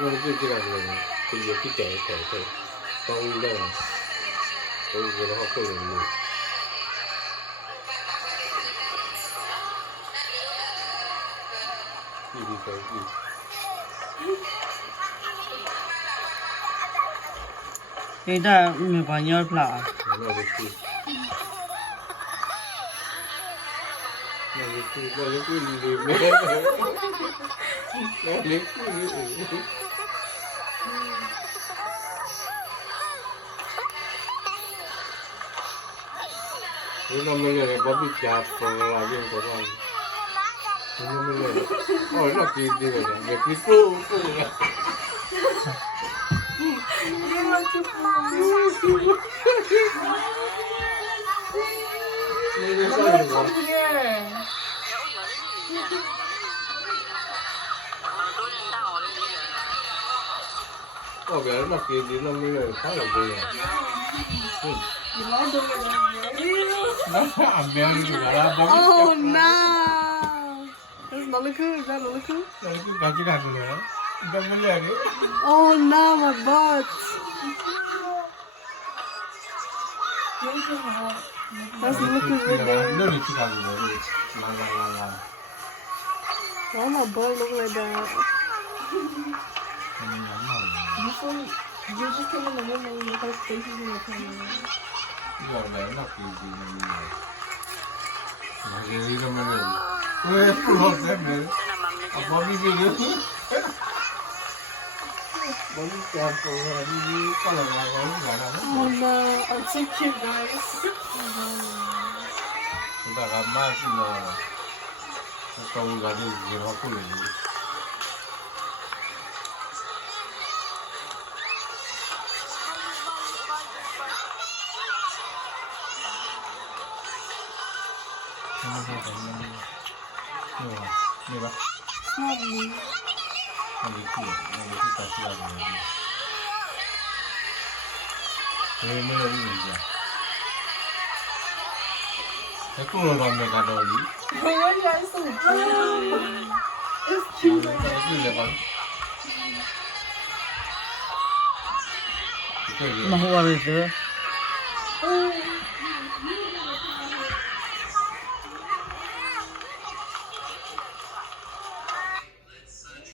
我就这样子的，就有去点点对，稍微的，所以说的话会容易。弟弟可以。এটা বানিয়ার প্লা那就去。那就去，那就去你的没，那你去。你那么累，我比家婆啦，用过啦。你那么累，哦，那比这个呢，也比够了。你在说什么？哦，别人那比你那么累，太累了。Oh no! That's Lalaku? Is that Lalaku? Oh no, my butt! That's Lalaku right there. Why my butt look like that? You just came in the room and you had spaces in your camera. Oh no, I'm so cute, guys. Not me. Why are you guys so cute? It's cute like that. mahuwa bese Oh,